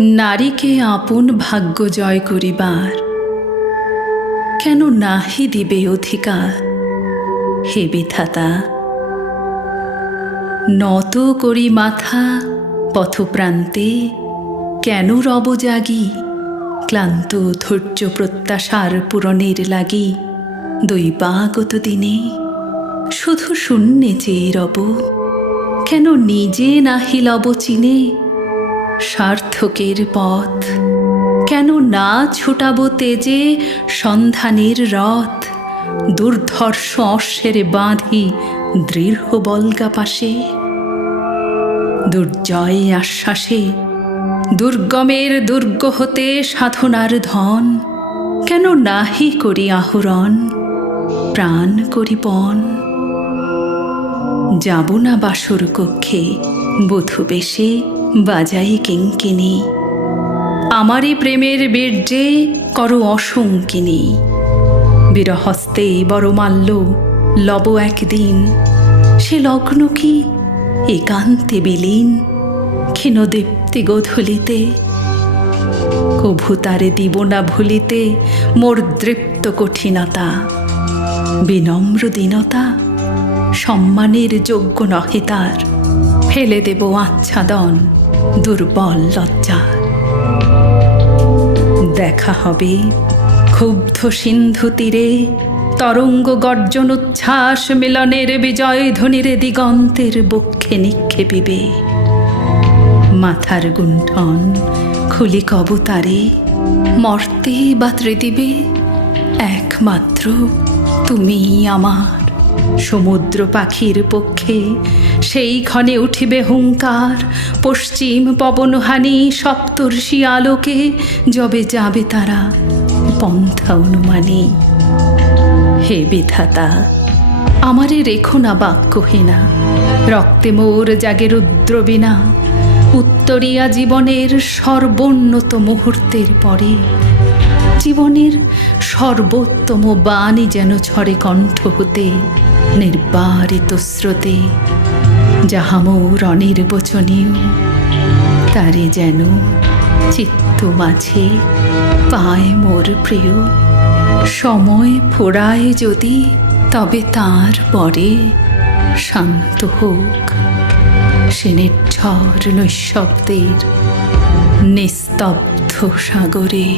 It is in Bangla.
নারীকে আপন ভাগ্য জয় করিবার কেন নাহি দিবে অধিকার? হে বিধাতা, নত করি মাথা পথপ্রান্তে, কেন রব জাগি ক্লান্ত ধৈর্য প্রত্যাশার পূরণের লাগি? দৈবাগত দিনে শুধু শূন্যে চেয়ে রব, কেন নিজে নাহি লব চিনে? সার্থকের পথ কেন না ছুটাব তেজে সন্ধানের রথ? দুর্ধর্ষ অশ্বের বাঁধি দৃঢ় বল্গা পাশে, দুর্জয় আশ্বাসে দুর্গমের দুর্গ হতে সাধনার ধন, কেন নাহি করি আহরণ প্রাণ করি পণ? যাব না বাসর কক্ষে বধূ বেশে বাজাই কিঙ্কিনি, আমারই প্রেমের বীর্যে করো অসংকিনী। বিরহস্তে বরমাল্য লব একদিন, সে লগ্ন কি একান্তে বিলীন ক্ষীণদীপ্তি গোধূলিতে? কভু তারে দিব না ভুলিতে মোর দৃপ্ত কঠিনতা। বিনম্র দীনতা সম্মানের যোগ্য নহে তার, ফেলে দেব আচ্ছাদন দুর্বল লজ্জা। দেখা হবে ক্ষুব্ধ সিন্ধু তীরে, তরঙ্গ গর্জন উচ্ছ্বাস মিলনের বিজয় ধ্বনিরে দিগন্তের বক্ষে নিক্ষেপিবে। মাথার গুণ্ঠন খুলি কবতারে, মর্তে বা ত্রিদিবে একমাত্র তুমিই আমার। সমুদ্র পাখির পক্ষে সেই ক্ষণে উঠিবে হুঙ্কার, পশ্চিম পবনহানি সপ্তর্ষি আলোকে যবে যাবে তারা পন্থা অনুমানে। হে বিধাতা, আমারে রেখো না বাক্যহীনা, রক্তে মোর জাগে রুদ্র বীণা। উত্তরিয়া জীবনের সর্বোন্নত মুহূর্তের পরে, জীবনের সর্বোত্তম বাণী যেন ঝরে কণ্ঠ হতে নির্বারিত স্রোতে। যাহা মোর অনির্বচনীয়, তারে যেন চিত্ত মাঝে পায় মোর প্রিয়। সময় ফোড়ায় যদি, তবে তার পরে শান্ত হোক সে নির্ঝর নৈঃশব্দের নিস্তব্ধ সাগরে।